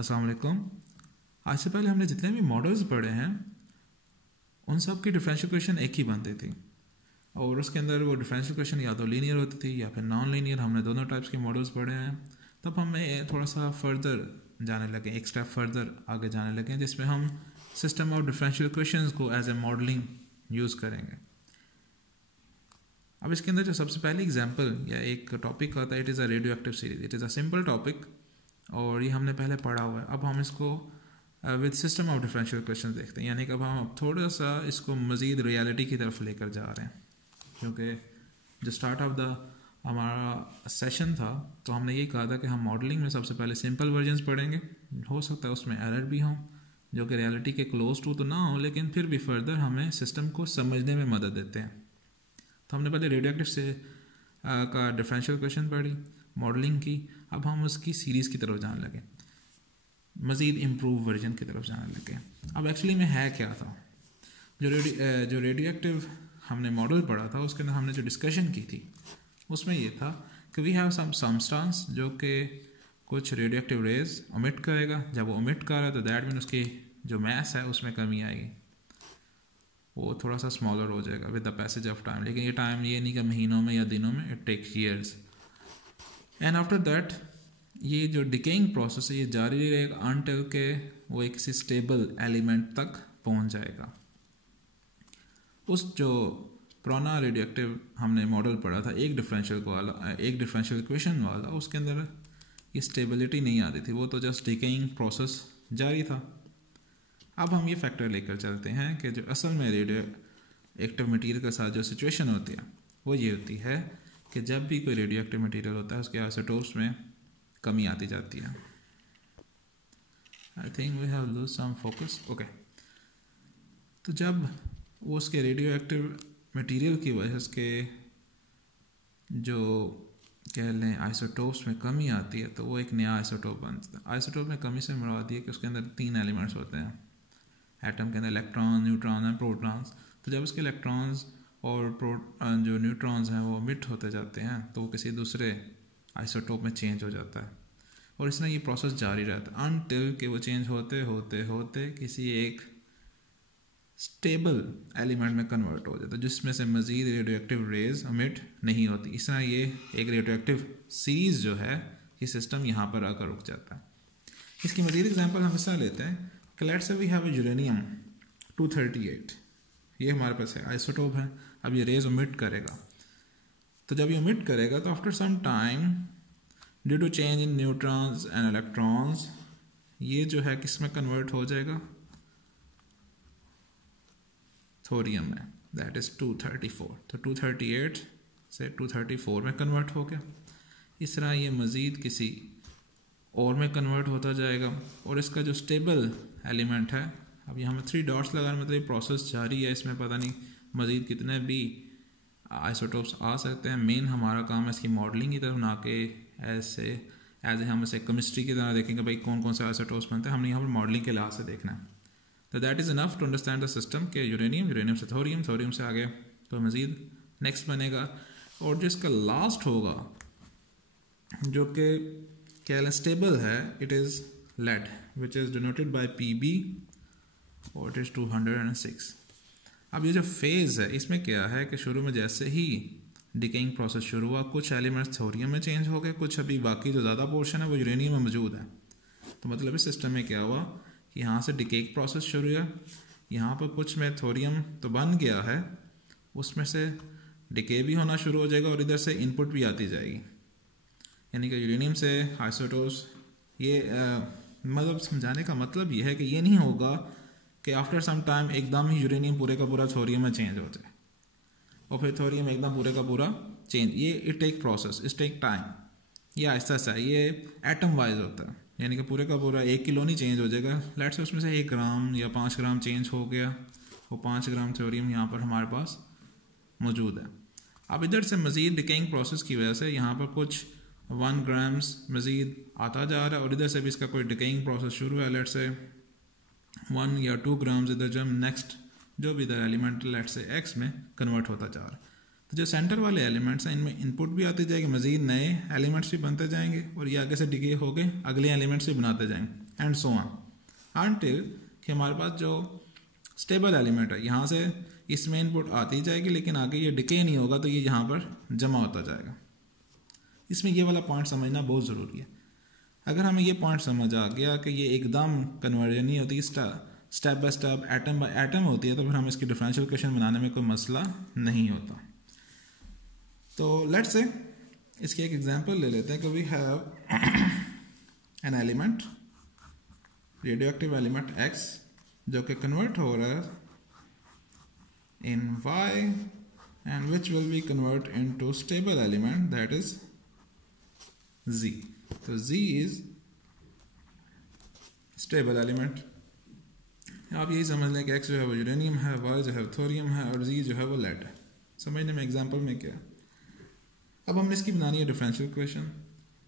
अस्सलाम वालेकुम। आज से पहले हमने जितने भी मॉडल्स पढ़े हैं उन सब की डिफरेंशियल इक्वेशन एक ही बनती थी और उसके अंदर वो डिफरेंशियल इक्वेशन या तो लीनियर होती थी या फिर नॉन लीनियर। हमने दोनों टाइप्स के मॉडल्स पढ़े हैं। तब हमें थोड़ा सा फर्दर जाने लगे, एक स्टेप फर्दर आगे जाने लगे, जिसमें हम सिस्टम ऑफ डिफरेंशियल इक्वेशंस को एज ए मॉडलिंग यूज़ करेंगे। अब इसके अंदर जो सबसे पहली एग्जांपल या एक टॉपिक आता है, it is a radio active series. It is a simple topic और ये हमने पहले पढ़ा हुआ है। अब हम इसको with system of differential equation देखते हैं, यानी कि अब हम थोड़ा सा इसको मज़ीद रियलिटी की तरफ लेकर जा रहे हैं, क्योंकि जो स्टार्ट ऑफ द हमारा सेशन था तो हमने यही कहा था कि हम मॉडलिंग में सबसे पहले सिंपल वर्जन्स पढ़ेंगे। हो सकता है उसमें एरर भी हों जो कि रियलिटी के क्लोज टू तो ना हो, लेकिन फिर भी फर्दर हमें सिस्टम को समझने में मदद देते हैं। तो हमने पहले रेडियो एक्टिव से का डिफरेंशियल इक्वेशन पढ़ी, मॉडलिंग की। अब हम उसकी सीरीज़ की तरफ जाने लगे, मज़ीद इम्प्रूव वर्जन की तरफ जाने लगे। अब एक्चुअली में है क्या था, जो रेडियो एक्टिव हमने मॉडल पढ़ा था उसके अंदर हमने जो डिस्कशन की थी उसमें ये था कि वी हैव सम सबस्टेंस जो कि कुछ रेडियो एक्टिव रेज ओमिट करेगा। जब वो ओमिट कर रहा है तो दैट मीन उसकी जो मैस है उसमें कमी आएगी, वो थोड़ा सा स्मॉलर हो जाएगा with the passage of time. लेकिन ये टाइम ये नहीं कि महीनों में या दिनों में, it takes years. And after that ये जो डिकेइंग प्रोसेस है ये जारी रहेगा अनटिल के वो एक किसी स्टेबल एलिमेंट तक पहुंच जाएगा। उस जो पुराना रेडियो एक्टिव हमने मॉडल पढ़ा था एक डिफरेंशियल इक्वेशन वाला, उसके अंदर ये स्टेबिलिटी नहीं आती थी, वो तो जस्ट डिकेइंग प्रोसेस जारी था। अब हम ये फैक्टर लेकर चलते हैं कि जो असल में रेडियो एक्टिव मटीरियल के साथ जो सिचुएशन होती है वो ये होती है कि जब भी कोई रेडियो एक्टिव मटीरियल होता है उसके आइसोटोप्स में कमी आती जाती है। I think we have lose some focus. Okay, तो जब वो उसके रेडियो एक्टिव मटीरियल की वजह से जो कह लें आइसोटोप्स में कमी आती है तो वो एक नया आइसोटोप बनता है। आइसोटोप में कमी से मुराद ये कि उसके अंदर 3 एलिमेंट्स होते हैं एटम के अंदर, इलेक्ट्रॉन, न्यूट्रॉन एंड प्रोटॉन्स। तो जब उसके इलेक्ट्रॉन्स और जो न्यूट्रॉन्स हैं वो मिट होते जाते हैं तो वो किसी दूसरे आइसोटोप में चेंज हो जाता है और इसमें ये प्रोसेस जारी रहता है अनटिल कि वो चेंज होते होते होते किसी एक स्टेबल एलिमेंट में कन्वर्ट हो जाता है जिसमें से मज़ीद रेडियो एक्टिव रेज एमिट नहीं होती। इस तरह ये एक रेडियो एक्टिव सीरीज़ जो है ये सिस्टम यहाँ पर आकर रुक जाता है। इसकी मज़ीद एग्जांपल हम इस तरह लेते हैं कि let's say we have uranium 238, ये हमारे पास है आइसोटोप है। अब ये रेज एमिट करेगा, तो जब ये एमिट करेगा तो after some time due to change in neutrons and electrons ये जो है किस में कन्वर्ट हो जाएगा, थोरियम में, दैट इज़ 234। तो 238 से 234 में कन्वर्ट हो गया। इस तरह ये मज़ीद किसी और में कन्वर्ट होता जाएगा और इसका जो स्टेबल एलिमेंट है, अब यहाँ में 3 डॉट्स लगाने मतलब ये प्रोसेस जारी है, इसमें पता नहीं मज़ीद कितने भी आइसोटोप्स आ सकते हैं। मेन हमारा काम है इसकी मॉडलिंग की तरफ, ना कि एज हम इसे केमिस्ट्री की तरह देखेंगे भाई कौन कौन से आइसोटोप्स बनते हैं। हमने यहाँ पर मॉडलिंग के लिहाज से देखना है। तो that is enough to understand the system के यूरेनियम से थोरियम से आगे तो मज़ीद नेक्स्ट बनेगा। और जो इसका लास्ट होगा जो कि क्या स्टेबल है, it is lead which is denoted by PB और इट इज़ 206। अब ये जो फेज़ है इसमें क्या है कि शुरू में जैसे ही डिकेइंग प्रोसेस शुरू हुआ कुछ एलिमेंट्स थोरियम में चेंज हो गए, कुछ अभी बाकी जो ज़्यादा पोर्शन है वो यूरेनियम में मौजूद है। तो मतलब इस सिस्टम में क्या हुआ कि यहाँ से डिकेइंग प्रोसेस शुरू हुआ, यहाँ पर कुछ में थोरियम तो बन गया है, उसमें से डिके भी होना शुरू हो जाएगा और इधर से इनपुट भी आती जाएगी। यानी कि यूरेनियम से आइसोटोप्स ये मतलब समझाने का मतलब ये है कि ये नहीं होगा कि आफ्टर सम टाइम एकदम ही यूरेनियम पूरे का पूरा थोरियम में चेंज हो जाए और फिर थोरियम एकदम पूरे का पूरा चेंज। ये it take process, it take time, ये आहिस्ता आहिस्ता ये एटम वाइज होता है। यानी कि पूरे का पूरा 1 किलो नहीं चेंज हो जाएगा, लेट्स से उसमें से 1 ग्राम या 5 ग्राम चेंज हो गया, वो 5 ग्राम थोरियम यहाँ पर हमारे पास मौजूद है। अब इधर से मज़ीद डिकेइंग प्रोसेस की वजह से यहाँ पर कुछ 1 ग्राम्स मज़ीद आता जा रहा है और इधर से भी इसका कोई डिकेइंग प्रोसेस शुरू है, लेट्स से 1 या 2 ग्राम्स इधर जब नेक्स्ट जो भी इधर एलिमेंट लेट्स से X में कन्वर्ट होता जा रहा है। तो जो सेंटर वाले एलिमेंट्स हैं इनमें इनपुट भी आती जाएगी, मज़ीद नए एलिमेंट्स भी बनते जाएंगे और ये आगे से डिके हो गए अगले एलिमेंट्स भी बनाते जाएंगे। एंड सो ऑन अनटिल कि हमारे पास जो स्टेबल एलिमेंट है यहाँ से इसमें इनपुट आती जाएगी, लेकिन आगे ये डिके नहीं होगा तो ये यहाँ पर जमा होता जाएगा। इसमें ये वाला पॉइंट समझना बहुत ज़रूरी है। अगर हमें ये पॉइंट समझ आ गया कि ये एकदम कन्वर्जन नहीं होती, step by step atom by atom होती है, तो फिर हम इसकी डिफरेंशियल इक्वेशन बनाने में कोई मसला नहीं होता। तो लेट्स से इसकी एक एग्जांपल ले लेते हैं कि we have an element, radioactive element X, जो कि कन्वर्ट हो रहा है in Y and which will be convert into stable element that is Z. तो Z is stable element। आप यही समझ लें कि X जो है वो यूरेनियम है, Y जो है थोरियम है और Z जो है वो लेड है। समझने में एग्जांपल में क्या है। अब हमने इसकी बनानी है डिफरेंशियल इक्वेशन।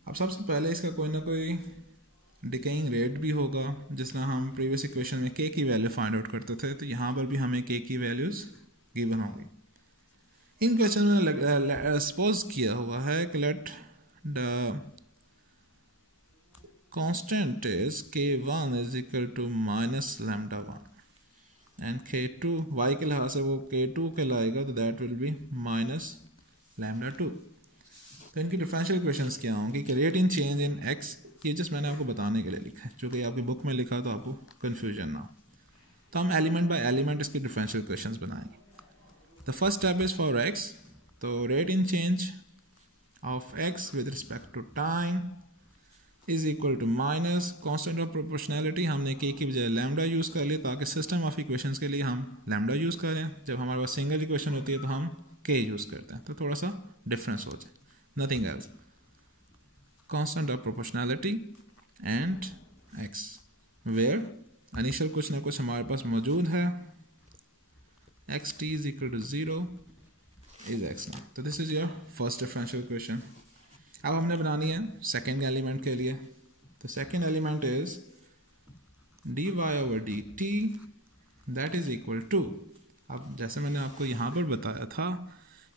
अब सबसे पहले इसका कोई ना कोई डिकेइंग रेट भी होगा, जिस तरह हम प्रीवियस इक्वेशन में K की वैल्यू फाइंड आउट करते थे, तो यहाँ पर भी हमें K की वैल्यूज़ गिवन होगी। इन क्वेश्चन में सपोज किया हुआ है कि let the constant is K1 is equal to minus lambda 1 and K2 Y के लिहाज से वो K2 कहलाएगा, तो that will be minus lambda 2। तो इनकी डिफरेंशियल इक्वेशंस क्या होंगी कि rate in change in X, ये जस्ट मैंने आपको बताने के लिए लिखा है, जो कि आपकी बुक में लिखा तो आपको कन्फ्यूजन ना हो। तो हम एलिमेंट बाय एलिमेंट इसकी डिफरेंशियल इक्वेशंस बनाएंगे। The first step is for X, तो rate in change of X with respect to time is equal to minus constant of proportionality. हमने K की बजाय लैम्डा यूज़ कर लिया ताकि सिस्टम ऑफ इक्वेशंस के लिए हम लैम्डा यूज़ करें। जब हमारे पास सिंगल इक्वेशन होती है तो हम K यूज़ करते हैं, तो थोड़ा सा डिफरेंस हो जाए, nothing else. Constant of proportionality and X, where initial कुछ ना कुछ हमारे पास मौजूद है, xt is equal to 0 is x now। तो this is your first differential equation। अब हमने बनानी है सेकेंड एलिमेंट के लिए। तो second element is dy over dt that is equal to, अब जैसे मैंने आपको यहाँ पर बताया था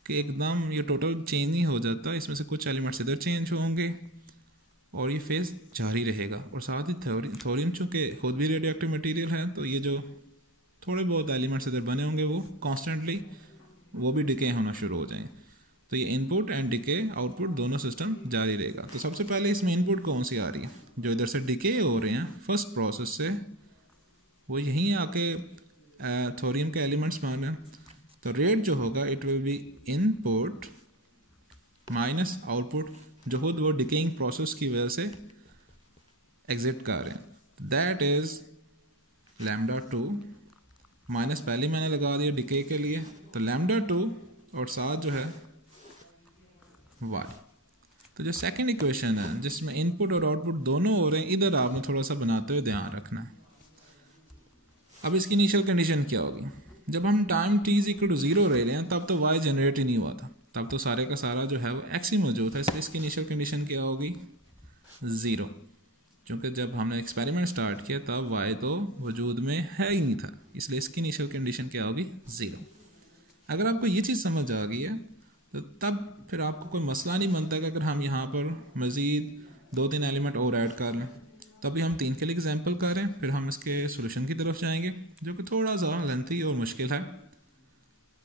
कि एकदम ये टोटल चेंज नहीं हो जाता, इसमें से कुछ एलिमेंट्स इधर चेंज होंगे और ये फेज जारी रहेगा। और साथ ही थोरियम चूँकि खुद भी रेडियो एक्टिव मटीरियल है, तो ये जो थोड़े बहुत एलिमेंट्स इधर बने होंगे वो कॉन्स्टेंटली वो भी डिके होना शुरू हो जाएंगे। तो ये इनपुट एंड डिके आउटपुट दोनों सिस्टम जारी रहेगा। तो सबसे पहले इसमें इनपुट कौन सी आ रही है, जो इधर से डिके हो रहे हैं फर्स्ट प्रोसेस से, वो यहीं आके थोरियम के एलिमेंट्स बन रहे हैं। तो रेट जो होगा it will B input minus output, जो खुद वो डिकेइंग प्रोसेस की वजह से एग्जिट कर रहे हैं, दैट इज लैम्डा 2 माइनस पहले मैंने लगा दिया डिके के लिए, तो लैम्डा 2 और साथ जो है y। तो जो सेकंड इक्वेशन है जिसमें इनपुट और आउटपुट दोनों हो रहे हैं, इधर आपने थोड़ा सा बनाते हुए ध्यान रखना है। अब इसकी इनिशियल कंडीशन क्या होगी, जब हम time t is equal to 0 ले रहे हैं तब तो y जनरेट ही नहीं हुआ था, तब तो सारे का सारा जो है वो x ही मौजूद था, इसलिए इसकी इनिशियल कंडीशन क्या होगी 0। क्योंकि जब हमने एक्सपेरिमेंट स्टार्ट किया तब y तो वजूद में है ही नहीं था, इसलिए इसकी इनिशियल कंडीशन क्या होगी 0। अगर आपको ये चीज़ समझ आ गई है तो तब फिर आपको कोई मसला नहीं बनता कि अगर हम यहाँ पर मज़ीद 2-3 एलिमेंट और ऐड कर लें। तो अभी हम 3 के लिए एग्जाम्पल कर रहे हैं, फिर हम इसके सोल्यूशन की तरफ जाएंगे जो कि थोड़ा सा लेंथी और मुश्किल है,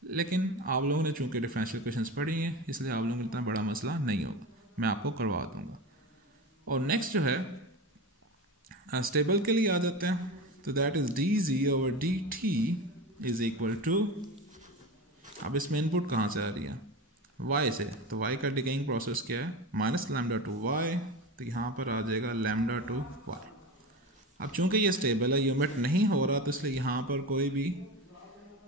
लेकिन आप लोगों ने चूँकि डिफरेंशियल इक्वेशंस पढ़ी हैं इसलिए आप लोगों को इतना बड़ा मसला नहीं होगा, मैं आपको करवा दूँगा। और नेक्स्ट जो है स्टेबल के लिए आ जाते हैं, तो that is dz over dt is equal to, अब इसमें इनपुट कहाँ से आ रही है y से, तो y का डिकेइंग प्रोसेस क्या है माइनस लैम्डा 2y, तो यहाँ पर आ जाएगा लैम्डा 2y। अब चूंकि ये स्टेबल है, ये ओमिट नहीं हो रहा, तो इसलिए यहाँ पर कोई भी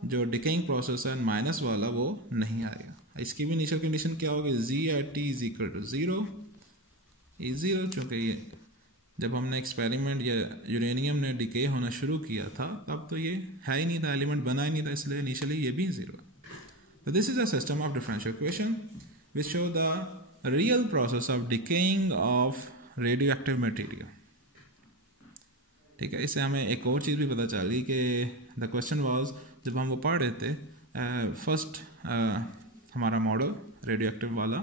जो डिकेइंग प्रोसेस है माइनस वाला वो नहीं आएगा। इसकी भी इनिशियल कंडीशन क्या होगी z at t is equal to 0 is 0, चूँकि ये जब हमने एक्सपेरिमेंट या यूरेनियम ने डिके होना शुरू किया था तब तो ये है ही नहीं था, एलिमेंट बना ही नहीं था, इसलिए इनिशियली ये भी 0। So this is a system of differential equation which show the real process of decaying of radioactive material। ठीक है, इससे हमें एक और चीज़ भी पता चली कि द क्वेश्चन वाज, जब हम वो पढ़ रहे थे फर्स्ट हमारा मॉडल रेडियो एक्टिव वाला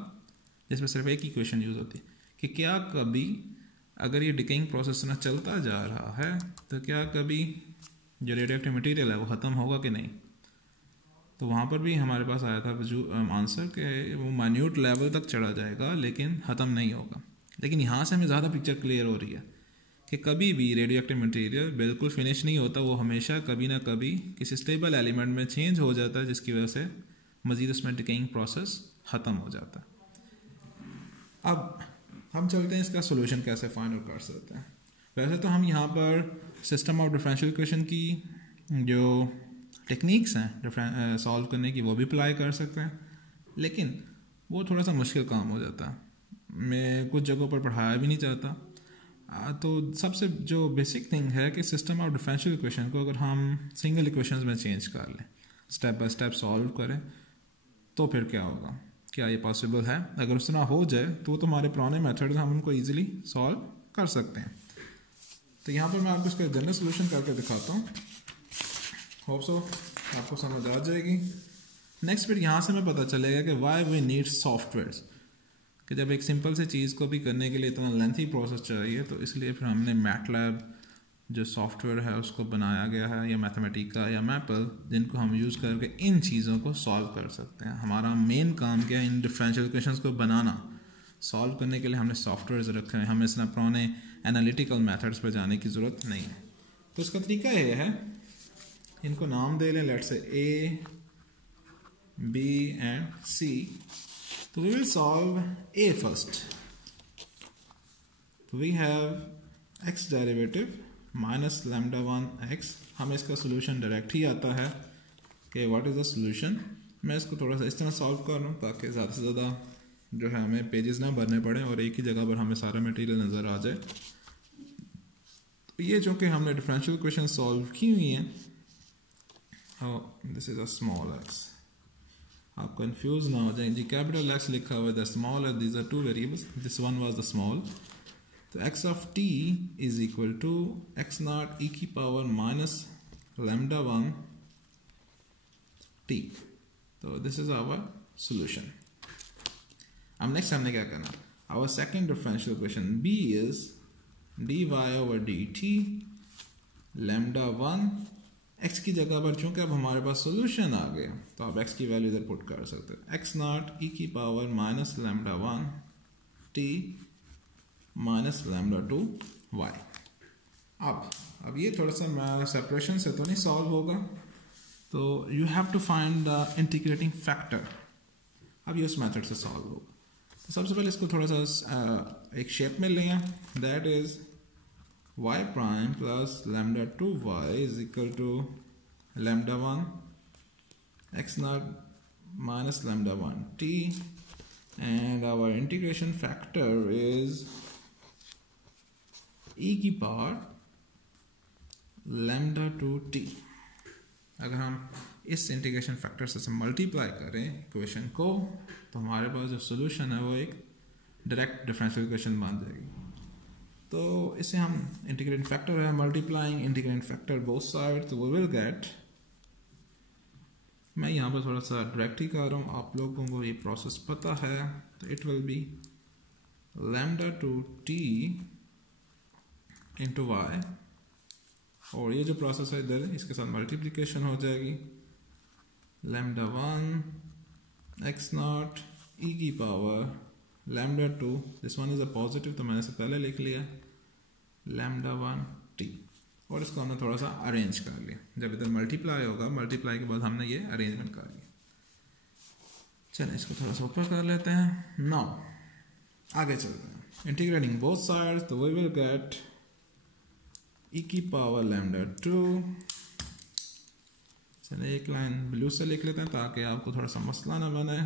जिसमें सिर्फ एक ही क्वेश्चन यूज़ होती है कि क्या कभी अगर ये डिकेइंग प्रोसेस ना चलता जा रहा है तो क्या कभी जो रेडियोएक्टिव मटेरियल है वो ख़त्म होगा कि नहीं? तो वहाँ पर भी हमारे पास आया था जो आंसर कि वो माइन्यूट लेवल तक चढ़ा जाएगा लेकिन ख़त्म नहीं होगा। लेकिन यहाँ से हमें ज़्यादा पिक्चर क्लियर हो रही है कि कभी भी रेडियोएक्टिव मटेरियल बिल्कुल फिनिश नहीं होता, वो हमेशा कभी ना कभी किसी स्टेबल एलिमेंट में चेंज हो जाता है जिसकी वजह से मज़ीद उसमें डिकेइंग प्रोसेस ख़त्म हो जाता है। अब हम चलते हैं इसका सोल्यूशन कैसे फाइंड आउट कर सकते हैं। वैसे तो हम यहाँ पर सिस्टम ऑफ डिफरेंशियल इक्वेशन की जो टेक्निक्स हैं सॉल्व करने की वो भी अप्लाई कर सकते हैं, लेकिन वो थोड़ा सा मुश्किल काम हो जाता है। मैं कुछ जगहों पर पढ़ाया भी नहीं चाहता। तो सबसे जो बेसिक थिंग है कि सिस्टम ऑफ डिफरेंशियल इक्वेशन को अगर हम सिंगल इक्वेशंस में चेंज कर लें, स्टेप बाय स्टेप सॉल्व करें, तो फिर क्या होगा? क्या ये पॉसिबल है? अगर उस तरह हो जाए तो हमारे पुराने मेथड हम उनको ईजिली सॉल्व कर सकते हैं। तो यहाँ पर मैं आपको इसका जनरल सोल्यूशन करके दिखाता हूँ, होप सो आपको समझ आ जाएगी। नेक्स्ट फिर यहाँ से हमें पता चलेगा कि वाई वी नीड सॉफ्टवेयर्स, कि जब एक सिंपल सी चीज़ को भी करने के लिए इतना लेंथी प्रोसेस चाहिए तो इसलिए फिर हमने मैटलैब जो सॉफ्टवेयर है उसको बनाया गया है, या मैथमेटिका या मैपल, जिनको हम यूज़ करके इन चीज़ों को सॉल्व कर सकते हैं। हमारा मेन काम क्या है? इन डिफरेंशियल इक्वेशंस को बनाना। सॉल्व करने के लिए हमने सॉफ्टवेयर्स रखे हैं, हमें इसना पुराने एनालिटिकल मेथड्स पर जाने की ज़रूरत नहीं है। तो इसका तरीका ये है, इनको नाम दे लें, let's say A, B and C। तो we will solve A first. तो we have x derivative minus lambda 1 x। हमें इसका सोल्यूशन डायरेक्ट ही आता है कि व्हाट इज़ द सोल्यूशन। मैं इसको थोड़ा सा इस तरह सॉल्व कर रहा हूँ ताकि ज़्यादा से ज़्यादा जो है हमें पेजेस ना भरने पड़े और एक ही जगह पर हमें सारा मटेरियल नज़र आ जाए। तो ये जो कि हमने डिफरेंशियल इक्वेशन सॉल्व की हुई हैं, this is a small x। आप कंफ्यूज ना हो जाए जी, कैपिटल X लिखा हुआ है, द स्मॉल है, these are two variables, this one was the small. तो x of t is equal to x naught e की पावर माइनस लैम्डा 1 t। तो दिस इज आवर सोल्यूशन। अब नेक्स्ट हमने क्या करना, our second differential equation b is dy over dt lambda 1 x की जगह पर, चूंकि अब हमारे पास सोल्यूशन आ गया तो आप x की वैल्यू इधर पुट कर सकते हैं, x नॉट e की power minus lambda 1 t minus lambda 2 y। अब ये थोड़ा सा सेपरेशन से तो नहीं सॉल्व होगा, तो you have to find the integrating factor. अब ये उस मेथड से सॉल्व होगा। तो सबसे पहले इसको थोड़ा सा एक शेप में लें, that is y prime plus lambda 2y is equal to lambda 1 x naught minus lambda 1 t, and our integration factor is e की पावर lambda 2 t। अगर हम इस इंटीग्रेशन फैक्टर से मल्टीप्लाई करें इक्वेशन को तो हमारे पास जो सोल्यूशन है वो एक डायरेक्ट डिफरेंशियल इक्वेशन बन जाएगी। तो इसे हम इंटीग्रेटिंग फैक्टर है, multiplying integrating factor both side, तो वी विल गेट, मैं यहाँ पर थोड़ा सा डायरेक्ट ही कर रहा हूँ, आप लोगों को ये प्रोसेस पता है, तो it will be lambda 2 t into y, और ये जो प्रोसेस है इधर इसके साथ मल्टीप्लिकेशन हो जाएगी, लैम्डा 1 x नॉट e की power lambda 2, this one is a positive तो मैंने इसे पहले लिख लिया, लैम्डा 1 t, और इसको हमने थोड़ा सा अरेंज कर लिया। जब इधर मल्टीप्लाई होगा, मल्टीप्लाई के बाद हमने ये अरेंजमेंट कर लिया। चलिए इसको थोड़ा सा ऊपर कर लेते हैं। नाउ आगे चलते हैं, इंटीग्रेटिंग बोथ साइड्स, तो वी विल गेट e की पावर लैम्डा 2। चलिए एक लाइन ब्लू से लिख लेते हैं ताकि आपको थोड़ा सा मसला ना बने।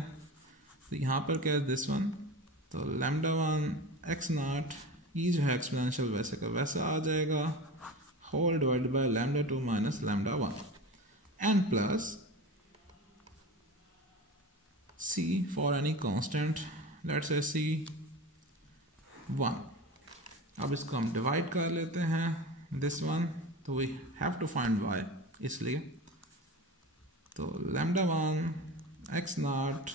तो यहाँ पर क्या है, दिस वन, तो लैम्डा 1 x नॉट ई जो है एक्सपोनेंशियल वैसे का वैसा आ जाएगा, whole divided by lambda 2 minus lambda 1 and plus c for any constant, let's say c 1। अब इसको हम डिवाइड कर लेते हैं, दिस वन, तो we have to find y, इसलिए तो lambda 1 x naught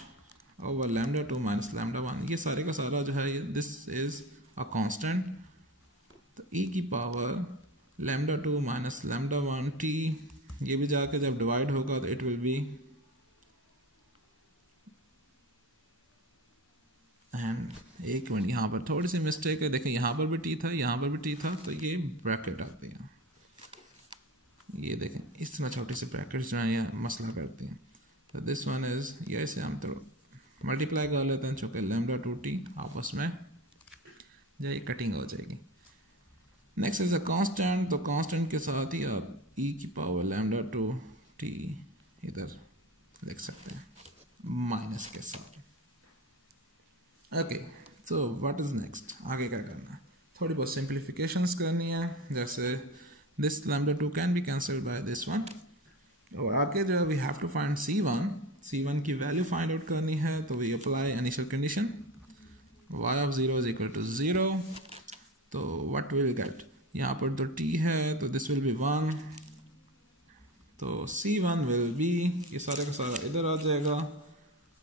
over lambda 2 minus lambda 1, ये सारे का सारा जो है, दिस इज अ कांस्टेंट, तो e की power lambda 2 minus lambda 1 t, ये भी जाके जब डिवाइड होगा तो इट विल बी एंड एक मिनट, यहाँ पर थोड़ी सी मिस्टेक है, देखिए यहाँ पर भी टी था, यहाँ पर भी टी था, तो ये ब्रैकेट आती है, ये देखें इसमें छोटी सी ब्रैकेट जो है ये मसला करती हैं। तो दिस वन इज, ये इसे हम तो मल्टीप्लाई कर लेते हैं, चूँकि लैम्डा 2t आपस में जो ये कटिंग हो जाएगी। नेक्स्ट इज अ कांस्टेंट, तो कांस्टेंट के साथ ही आप e की पावर लैम्डा 2t इधर लिख सकते हैं माइनस के साथ। Okay, so what is next, आगे क्या करना है, थोड़ी बहुत सिंप्लीफिकेशंस करनी है, जैसे this lambda 2 can be cancelled by this one, और आगे जो है we have to find c1 की वैल्यू फाइंड आउट करनी है, तो we apply initial condition y of 0 is equal to 0, तो व्हाट विल गेट, यहाँ पर तो t है तो दिस विल बी 1, तो c1 विल बी, ये सारा का सारा इधर आ जाएगा,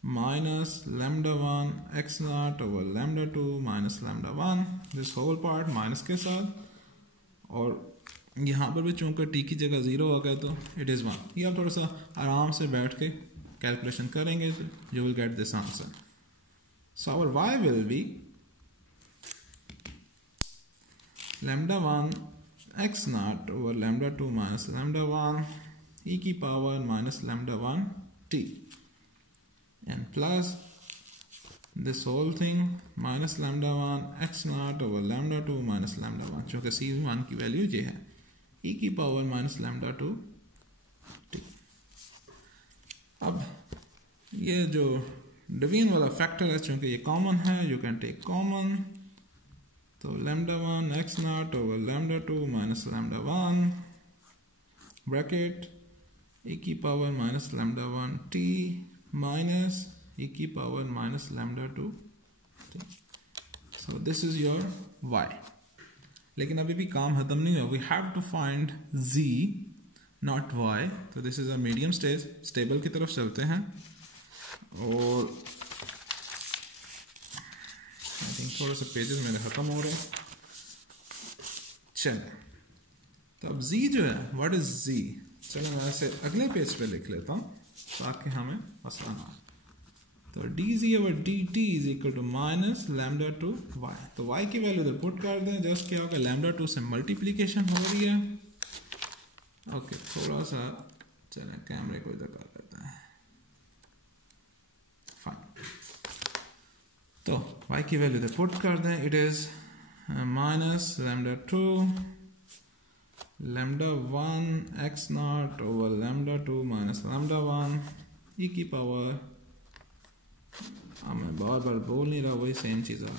minus lambda 1 x naught over lambda 2 minus lambda 1, this whole part minus के साथ, और यहाँ पर भी चूंकि t की जगह 0 हो गया तो इट इज़ 1। ये आप थोड़ा सा आराम से बैठ के कैलकुलेशन करेंगे तो you will get this answer. So our y will be lambda 1 x naught over lambda 2 minus lambda 1 e की power minus lambda 1 t and plus this whole thing minus lambda 1 x naught over lambda 2 minus lambda 1, चूँकि c1 की value ये है e की power minus lambda 2 t। अब ये जो division वाला फैक्टर है, चूँकि ये कॉमन है, यू कैन टेक कॉमन, तो lambda 1 x naught over lambda 2 minus lambda 1 bracket e की power minus lambda 1 t minus e की power minus lambda 2 t। So this is your y। लेकिन अभी भी काम खत्म नहीं हुआ, we have to find z naught y, तो this is a medium stable की तरफ चलते हैं, और आई थिंक थोड़ा सा पेजेस मेरे खत्म हो रहे हैं, चलें तो अब z जो है, व्हाट इज z, चलो मैं ऐसे अगले पेज पे लिख लेता हूँ ताकि हमें मसला ना आए। तो dz over dt is equal to minus lambda 2 y, तो y की वैल्यू इधर पुट कर दें, जस्ट क्या होगा, लैम्डा 2 से मल्टीप्लीकेशन हो रही है। ओके, थोड़ा सा चलें कैमरे को इधर कर देते हैं, फाइन, तो y की वैल्यू इधर पुट कर दें, it is minus lambda 2 lambda 1 x naught over lambda 2 minus lambda 1 e की पावर, मैं बार बार बोल नहीं रहा, वही सेम चीज़ आ रहा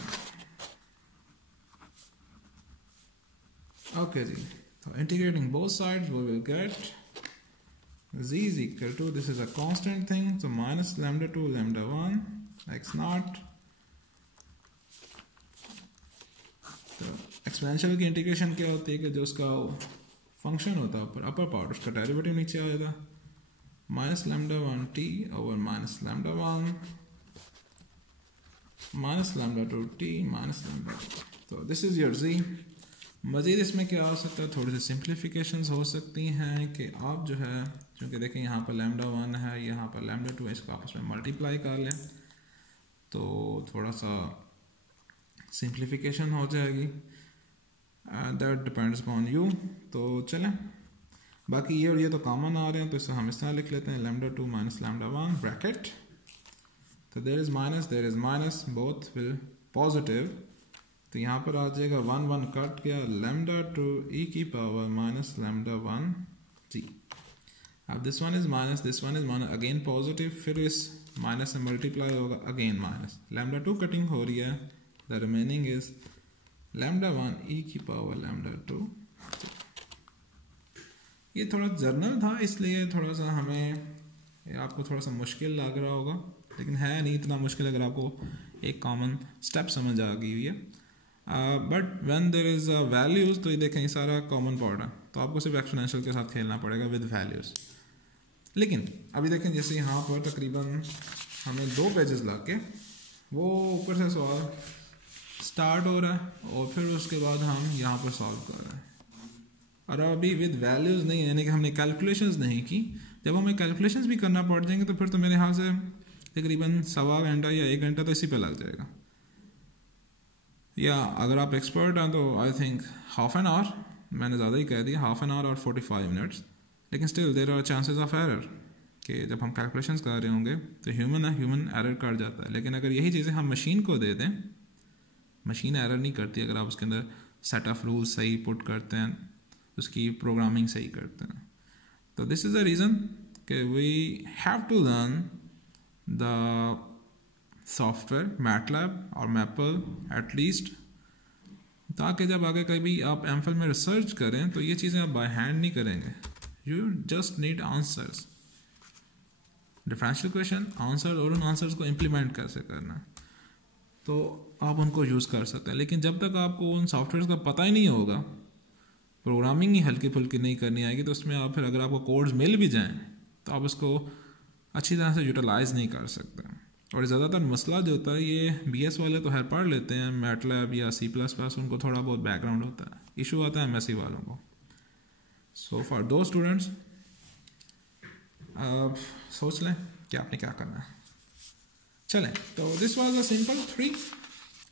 है। ओके जी, तो integrating both sides we will get z is equal to, this is a constant thing, so minus lambda 2 lambda 1 x naught, तो एक्सपोनेंशियल की इंटीग्रेशन क्या होती है कि जो उसका फंक्शन होता है ऊपर अपर पार्ट, उसका डेरिवेटिव नीचे आ जाता, minus lambda 1 t over minus lambda 1 minus lambda 2 t minus lambda 2, तो दिस इज योर z। मज़ीद इसमें क्या हो सकता है, थोड़ी सी सिंप्लीफिकेशंस हो सकती हैं कि आप जो है, क्योंकि देखें यहाँ पर लैम्डा 1 है, यहाँ पर लैम्डा 2 है, इसको आपस में मल्टीप्लाई कर लें तो थोड़ा सा सिंप्लीफिकेशन हो जाएगी, दैट डिपेंड्स अपॉन यू। तो चलें, बाकी ये और ये तो कॉमन आ रहे हैं, तो इसे हम इस तरह लिख लेते हैं, लैम्डा 2 माइनस लैम्डा 1 ब्रैकेट, तो there is minus, both will positive, तो यहाँ पर आ जाएगा 1 1 कट गया, लैम्डा 2 e की पावर माइनस लैम्डा 1 t। अब this one is minus, again positive, फिर इस माइनस से मल्टीप्लाई होगा, अगेन माइनस, लैम्डा 2 कटिंग हो रही है, the remaining is lambda 1 e की पावर लैम्डा 2 t। ये थोड़ा जर्नल था, इसलिए थोड़ा सा हमें आपको थोड़ा सा मुश्किल लग रहा होगा, लेकिन है नहीं इतना मुश्किल अगर आपको एक कॉमन स्टेप समझ आ गई हुई है। But when there is values, तो ये देखें ये सारा कॉमन पार्ट है, तो आपको सिर्फ एक्सपोनेंशियल के साथ खेलना पड़ेगा विद वैल्यूज़। लेकिन अभी देखें जैसे यहाँ पर तकरीबन हमें 2 पेजेस ला के वो ऊपर से सवाल स्टार्ट हो रहा है और फिर उसके बाद हम यहाँ पर सॉल्व कर रहे हैं। और अभी विद वैल्यूज़ नहीं है, यानी कि हमने कैलकुलेशंस नहीं की। जब हमें कैलकुलेशंस भी करना पड़ जाएंगे तो फिर तो मेरे ख्याल से तकरीबन सवा घंटा या 1 घंटा तो इसी पे लग जाएगा, या अगर आप एक्सपर्ट हैं तो I think half an hour, मैंने ज़्यादा ही कह दिया, हाफ एन आवर और 45 मिनट्स। लेकिन still there are chances of error कि जब हम कैलकुलेशंस कर रहे होंगे तो ह्यूमन एरर कर जाता है। लेकिन अगर यही चीज़ें हम मशीन को दे दें, मशीन एरर नहीं करती अगर आप उसके अंदर सेट ऑफ रूल्स सही पुट करते हैं, उसकी प्रोग्रामिंग सही करते हैं। तो दिस इज़ द रीज़न कि we have to learn the software MATLAB और मैपल एटलीस्ट, ताकि जब आगे कभी आप एमफिल में रिसर्च करें तो ये चीज़ें आप बाय हैंड नहीं करेंगे। You just need answers, differential question answer, और उन आंसर्स को इम्प्लीमेंट कैसे करना है तो आप उनको यूज़ कर सकते हैं। लेकिन जब तक आपको उन सॉफ्टवेयर का पता ही नहीं होगा, प्रोग्रामिंग ही हल्की फुल्की नहीं करनी आएगी, तो उसमें आप फिर अगर आपको कोड्स मिल भी जाएं तो आप उसको अच्छी तरह से यूटिलाइज़ नहीं कर सकते। और ज़्यादातर मसला जो होता है, ये BS वाले तो खैर पढ़ लेते हैं मैटलैब या C++, उनको थोड़ा बहुत बैकग्राउंड होता है, इशू आता है MSc वालों को। सो फॉर दो स्टूडेंट्स अब सोच लें कि आपने क्या करना है। चलें, तो दिस वाज अ सिंपल 3।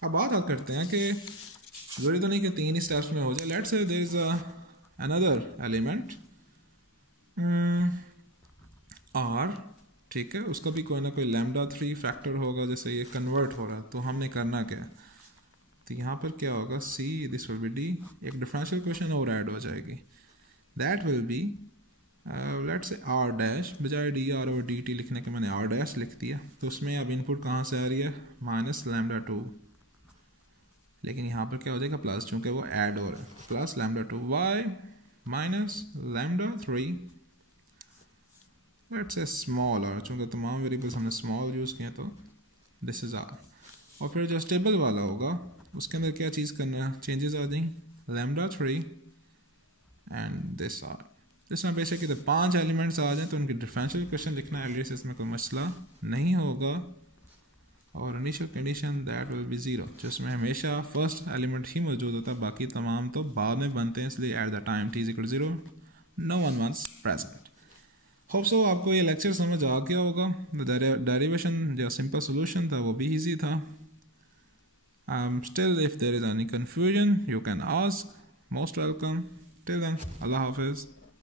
अब बात करते हैं कि जरूरी तो नहीं कि 3 ही स्टेप्स में हो जाए। Let's say there is another element R, ठीक है, उसका भी कोई ना कोई λ3 फैक्टर होगा, जैसे ये कन्वर्ट हो रहा है तो हमने करना क्या है, तो यहाँ पर क्या होगा C, this will be D, एक डिफरेंशियल क्वेश्चन और ऐड हो जाएगी, that will B let's say R dash, बजाय DR और DT लिखने के मैंने R डैश लिख दिया। तो उसमें अब इनपुट कहाँ से आ रही है, -λ2, लेकिन यहाँ पर क्या हो जाएगा प्लस, चूँकि वो ऐड हो रहा है, plus λ2 y -λ3, let's say small r, चूँकि तमाम वेरिएबल्स हमने स्मॉल यूज़ किए तो दिस इज़ r। और फिर जो स्टेबल वाला होगा उसके अंदर क्या चीज़ करना है, चेंजेस आ जाएंगी λ3 एंड दिस r। इसमें बेसिकली तो 5 एलिमेंट्स आ जाएं तो उनकी डिफरेंशियल क्वेश्चन लिखना है, एटलीस्ट इसमें कोई मसला नहीं होगा। और initial condition that will B 0, जिसमें हमेशा फर्स्ट एलिमेंट ही मौजूद होता है, बाकी तमाम तो बाद में बनते हैं, इसलिए at the time t = 0 no one once present. Hope so आपको ये लेक्चर समझ आ गया होगा। डेरिवेशन जो सिंपल सोल्यूशन था वो भी ईजी था। Still if there is any confusion you can ask, most welcome. Till then, अल्लाह हाफिज़।